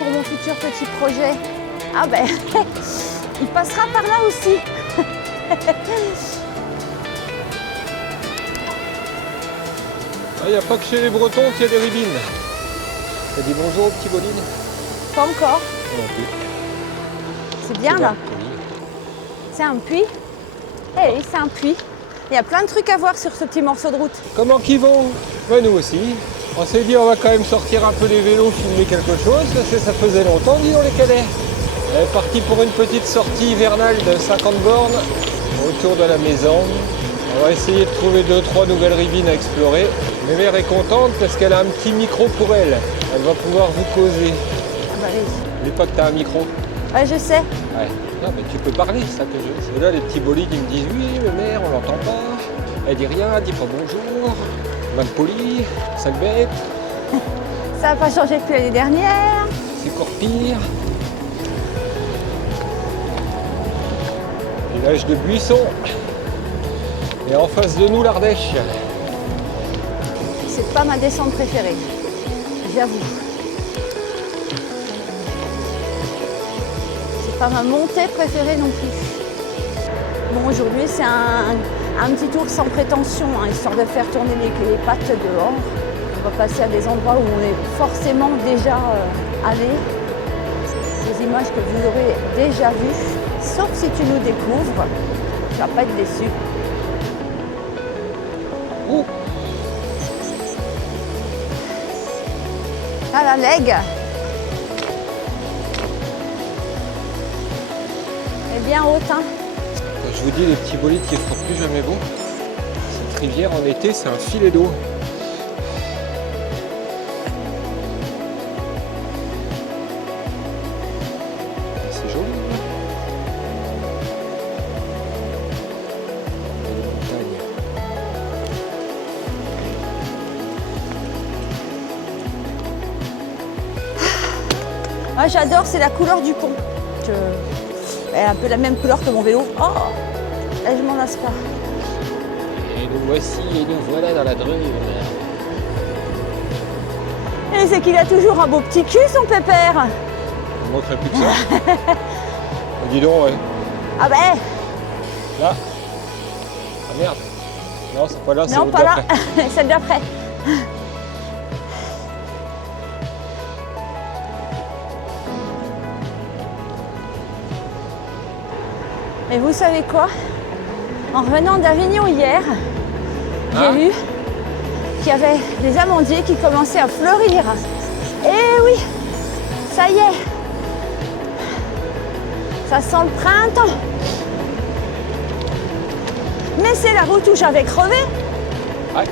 pour mon futur petit projet. Ah ben, il passera par là aussi. Il n'y a pas que chez les Bretons qu'il y a des ribines. T'as dit bonjour au petit bolide? Pas encore. Non plus. C'est bien là. Oui. C'est un puits. Eh oui, c'est un puits. Il y a plein de trucs à voir sur ce petit morceau de route. Comment qu'ils vont? Ouais, nous aussi. On s'est dit on va quand même sortir un peu les vélos, filmer quelque chose, parce que ça faisait longtemps, dis donc les cadets. On est parti pour une petite sortie hivernale de 50 bornes autour de la maison. On va essayer de trouver 2-3 nouvelles ribines à explorer. Mémère est contente parce qu'elle a un petit micro pour elle. Elle va pouvoir vous causer. Ah bah oui. N'oublie pas que tu as un micro. Ouais, je sais. Ouais. Non, mais tu peux parler, c'est ça que je... Parce que là, les petits bolides, ils me disent « Oui, mémère, on l'entend pas. Elle dit rien, elle dit pas bonjour. Mal poli, sale bête. Ça n'a pas changé depuis l'année dernière. C'est encore pire. » Village de Buisson. Et en face de nous, l'Ardèche. C'est pas ma descente préférée, j'avoue. C'est pas ma montée préférée non plus. Bon, aujourd'hui, c'est un petit tour sans prétention, hein, histoire de faire tourner les pattes dehors. On va passer à des endroits où on est forcément déjà allé. Des images que vous aurez déjà vues. Sauf si tu nous découvres, tu vas pas être déçu. Ouh. À la Lègue. Elle est bien haute, hein. Je vous dis, les petits bolides qui ne feront plus jamais beau. Cette rivière en été, c'est un filet d'eau. C'est joli. Et les montagnes. Moi j'adore, c'est la couleur du pont. Elle a un peu la même couleur que mon vélo. Oh, là je m'en lasse pas. Et nous voici, et nous voilà dans la Drôme. Et c'est qu'il a toujours un beau petit cul, son pépère. On montrerait plus que ça. Dis donc, ouais. Ah ben, Là. Ah merde. Non, c'est pas là, c'est non l'autre pas là, d'après. celle d'après. Et vous savez quoi? En revenant d'Avignon hier, j'ai vu qu'il y avait des amandiers qui commençaient à fleurir. Eh oui, ça y est, ça sent le printemps. Mais c'est la route où j'avais crevé. Ouais.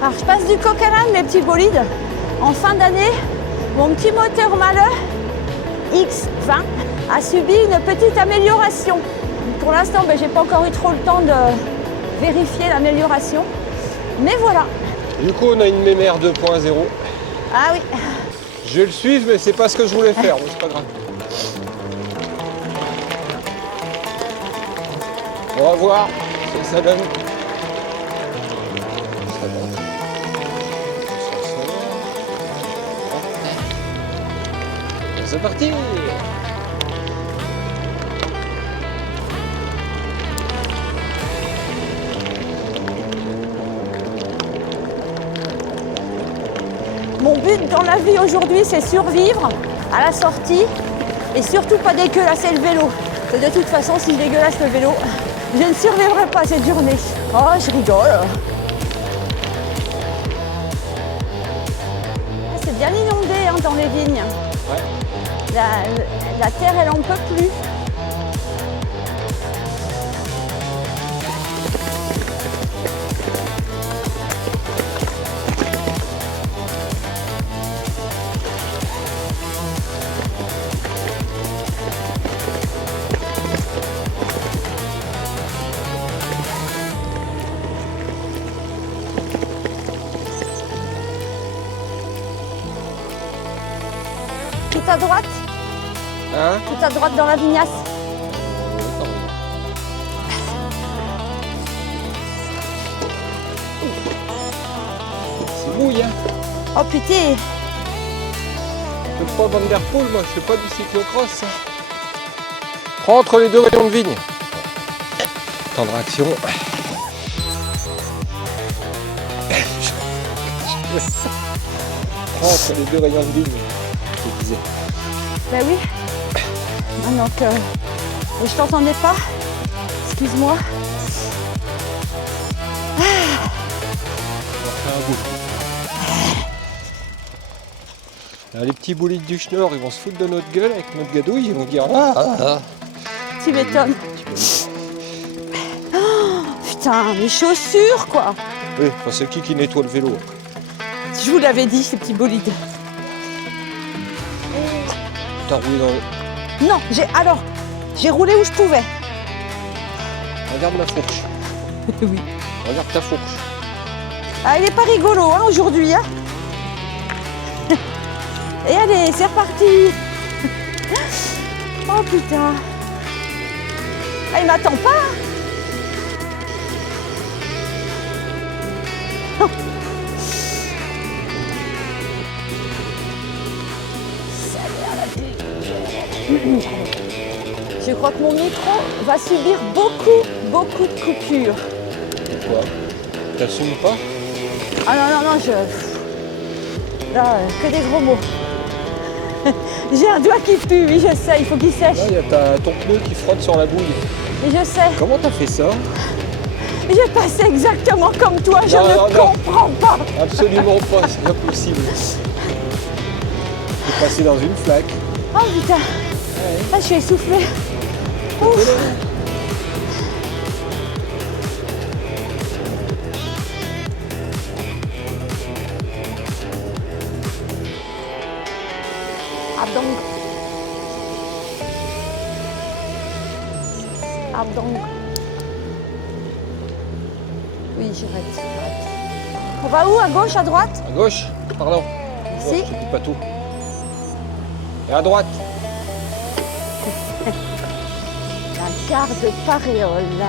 Alors je passe du coq à l'âne, mes petits bolides. En fin d'année, mon petit moteur Malheur X20 a subi une petite amélioration. Pour l'instant, j'ai pas encore eu trop le temps de vérifier l'amélioration. Mais voilà. Du coup, on a une mémère 2.0. Ah oui. Je vais le suivre, mais c'est pas ce que je voulais faire, mais c'est pas grave. On va voir ce que ça donne. Ça monte. C'est parti! Mon but dans la vie aujourd'hui, c'est survivre à la sortie et surtout pas dégueulasser le vélo. Et de toute façon, si je dégueulasse le vélo, je ne survivrai pas cette journée. Oh, je rigole. C'est bien inondé hein, dans les vignes. Ouais. La terre, elle en peut plus. Tout à droite, Hein? tout à droite dans la vignasse. C'est mouille, hein? Oh putain, Je ne fais pas Van Der Poel, moi, je fais pas du cyclocross. Prends entre les deux rayons de vigne. Temps de réaction. Prends entre les deux rayons de vigne, je te disais. Ben oui. Ah, donc, je t'entendais pas. Excuse-moi. On va faire un bout. Alors, les petits boulites du Schnorr, ils vont se foutre de notre gueule avec notre gadouille, ils vont dire ah. Tu m'étonnes. Oh, putain, mes chaussures, quoi. Oui, enfin, c'est qui nettoie le vélo? Je vous l'avais dit, ces petits bolides. T'as roulé dans le... Non, j'ai roulé où je pouvais. Regarde ma fourche. Oui. Regarde ta fourche. Ah, il est pas rigolo, hein, aujourd'hui, hein. Et allez, c'est reparti. Oh putain. Ah, il m'attend pas. Oh. Je crois que mon micro va subir beaucoup de coupures. Pourquoi? T'assumes pas? Ah non, Là, que des gros mots. J'ai un doigt qui pue, oui, je sais, il faut qu'il sèche. Là, il y a ton pneu qui frotte sur la bouille. Mais je sais. Comment t'as fait ça? J'ai passé exactement comme toi, je ne comprends pas. Absolument pas, c'est impossible. T'es passé dans une flaque. Oh putain, ah, je suis essoufflée. Ouf. Abdong. Oui, j'arrête. On va où? À gauche, à droite? À gauche, pardon. Merci. Je te dis pas tout. Et à droite. La gare de Paréole.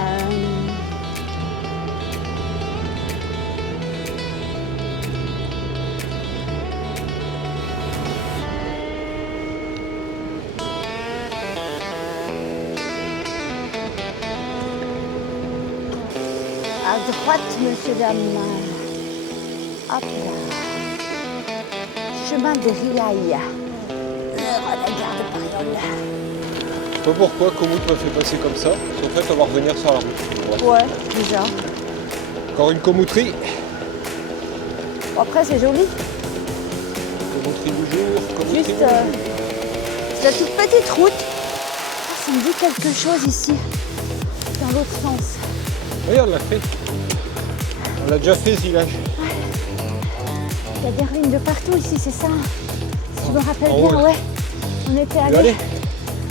À droite, monsieur, dame. Hop là. Chemin de Riaille. La gare de Paréole. Je sais pas pourquoi Komoot m'a fait passer comme ça. En fait, on va revenir sur la route. Ouais, déjà. Encore une comouterie. Bon, après, c'est joli. Comouterie du jour. Comouterie Juste, c'est la toute petite route. Ah, ça me dit quelque chose ici. Dans l'autre sens. Oui, on l'a fait. On l'a déjà fait ce village. Il y a des ruines de partout ici, c'est ça? Si je me rappelle En bien, haut, là. ouais. On était Tu veux allés. aller?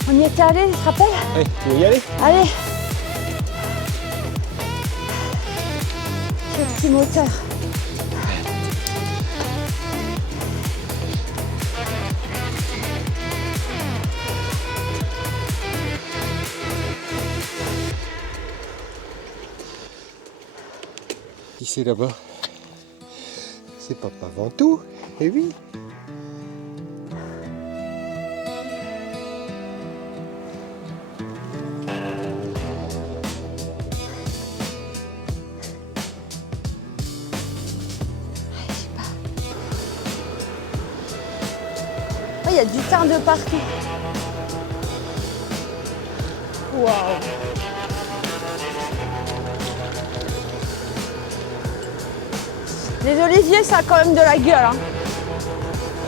On y était allés, tu te rappelles? Allez, tu veux y aller? Allez. Ce petit moteur. Qui c'est là-bas? C'est Papa Ventoux. Eh oui. Oh, il y a du thym de partout. Waouh. Les oliviers, ça a quand même de la gueule. Hein.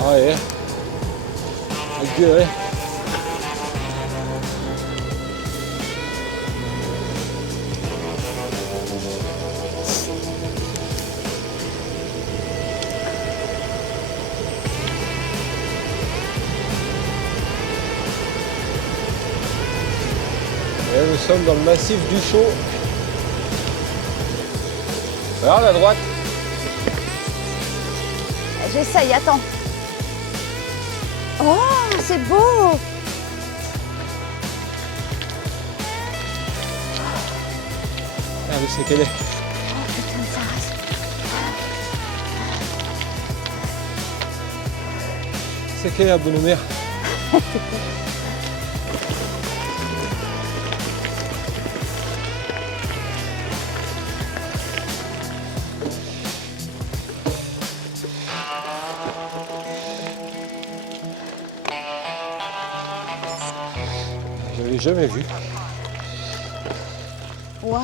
Ah ouais. La gueule. Et nous sommes dans le massif du Chaux. Regarde à droite. J'essaye, attends. Oh, c'est beau. Ah, mais c'est qu'elle est. Oh putain, ça reste. C'est qu'elle est la bonne mère. Je l'avais jamais vu. Waouh,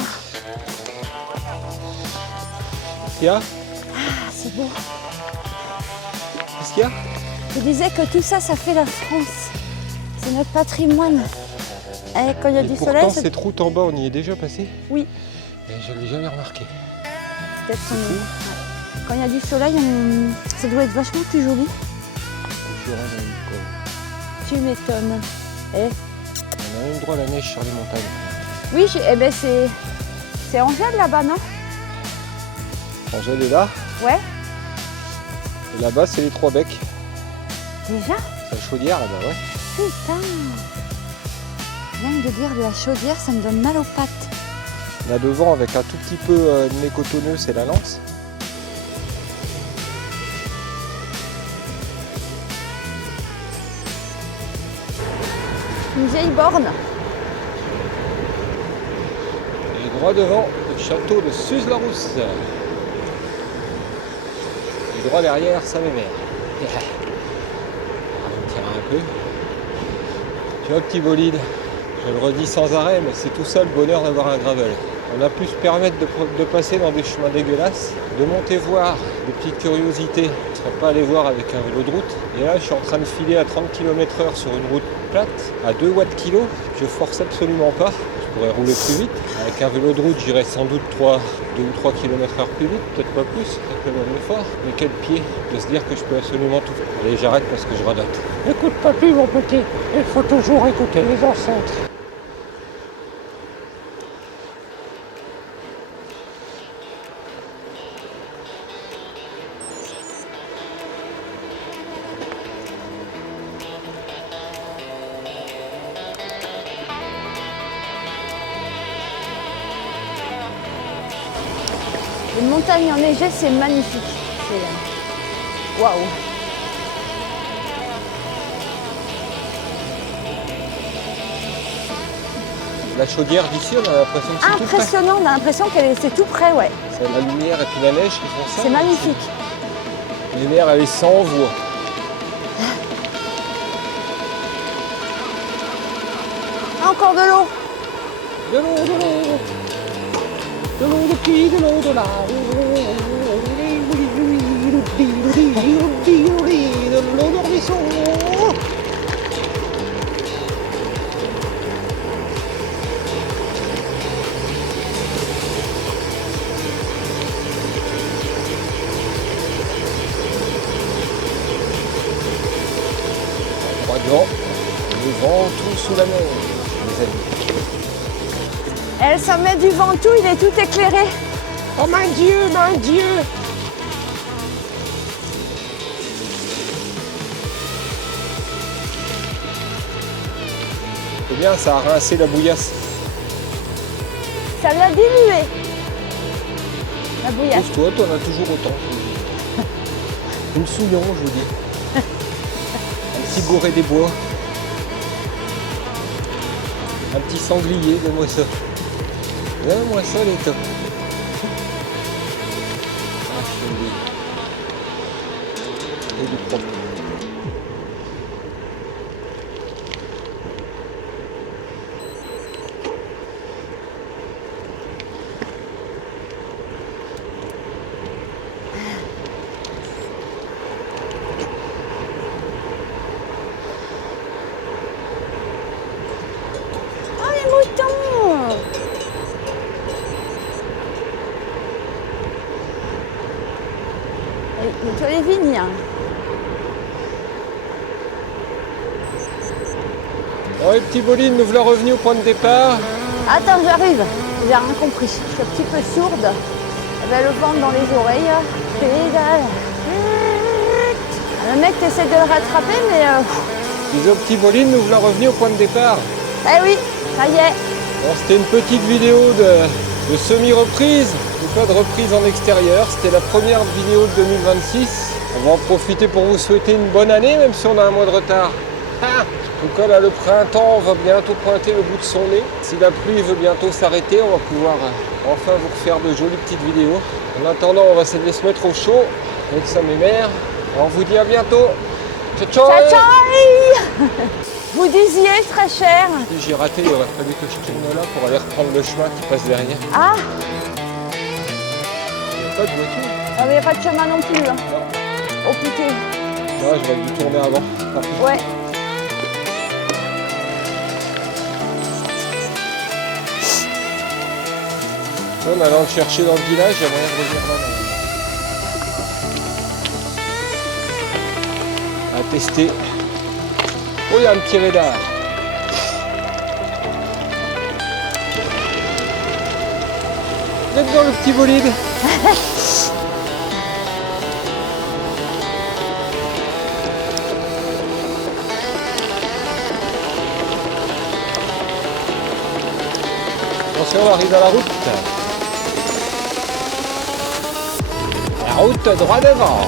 Qu'est-ce qu'il y a? ah, c'est beau. Qu'est-ce qu'il y a? Je disais que tout ça, ça fait la France. C'est notre patrimoine. Et quand il y a Et du pourtant, soleil, cette route en bas, on y est déjà passé? Oui. Et je ne l'ai jamais remarqué. peut-être qu'on est- ouais. Quand il y a du soleil, ça doit être vachement plus joli. Tu m'étonnes. Eh. On a même droit à la neige sur les montagnes. Oui, eh ben c'est Angèle là-bas, non? Angèle est là. Ouais. Et là-bas, c'est les Trois Becs. Déjà? C'est la chaudière là-bas, ouais. Putain. Rien que de dire de la chaudière, ça me donne mal aux pattes. Là devant, avec un tout petit peu de nez cotonneux, c'est la Lance. Une vieille borne. Et droit devant, le château de Suze-la-Rousse. Et droit derrière, Saint-Mémère. On va tirer un peu. Tu vois, petit bolide, je le redis sans arrêt, mais c'est tout ça le bonheur d'avoir un gravel. On a pu se permettre de passer dans des chemins dégueulasses, de monter voir des petites curiosités qu'on ne serait pas allé voir avec un vélo de route. Et là, je suis en train de filer à 30 km/h sur une route plate, à 2 watts kilo. Je force absolument pas. Je pourrais rouler plus vite. Avec un vélo de route, j'irais sans doute 2 ou 3 km/h plus vite, peut-être pas plus, avec le même effort. Mais quel pied de se dire que je peux absolument tout faire. Allez, j'arrête parce que je radote. Écoute papy mon petit, il faut toujours écouter les ancêtres. Les montagnes enneigées, c'est magnifique. Waouh. La chaudière d'ici, on a l'impression que c'est tout près. Impressionnant, on a l'impression c'est tout près, ouais. C'est la lumière et puis la neige qui font ça. C'est magnifique. La lumière, elle est sans voix. Encore de l'eau. De l'eau, de l'eau. De l'eau de qui, de l'eau de là. De l'eau de ruisseau. Droit devant, le vent tout sous la neige, les amis. Elle s'en met du Ventoux, il est tout éclairé. Oh mon Dieu, mon Dieu. C'est bien, ça a rincé la bouillasse. Ça l'a dilué. La bouillasse. Pousse-toi, t'en as toujours autant. Une souillon, je vous dis. Un petit bourré des bois. Un petit sanglier, donne-moi ça. Donne-moi ça, les top. Ah, je te le dis. Et du propre. Oh, les moutons. Nettoie les vignes. Bon, les petits bolines, nous voilà revenus au point de départ. Attends, j'arrive. J'ai rien compris. Je suis un petit peu sourde. J'avais le vent dans les oreilles. Pédale. Le mec essaie de le rattraper, mais... Disons, petits bolines, nous voilà revenus au point de départ. Eh oui, ça y est. Bon, c'était une petite vidéo de semi-reprise, ou pas de reprise en extérieur. C'était la première vidéo de 2026. On va en profiter pour vous souhaiter une bonne année, même si on a un mois de retard. Ah, en tout cas, là, le printemps va bientôt pointer le bout de son nez. Si la pluie veut bientôt s'arrêter, on va pouvoir enfin vous refaire de jolies petites vidéos. En attendant, on va essayer de se mettre au chaud avec Sam et Mère. On vous dit à bientôt. Ciao, ciao. Ciao, ciao. Vous disiez très cher. Si j'ai raté, il aurait fallu que je tourne là pour aller reprendre le chemin qui passe derrière. Ah, Il n'y a pas de voiture. ah, mais il n'y a pas de chemin non plus. Hein. Oh putain. Non, j'aurais dû tourner avant. Ouais. En allant le chercher dans le village, il y a moyen de revenir là. À tester. Oh, il y a un petit radar. Vous êtes dans le petit bolide. Attention, on arrive à la route. La route droit devant.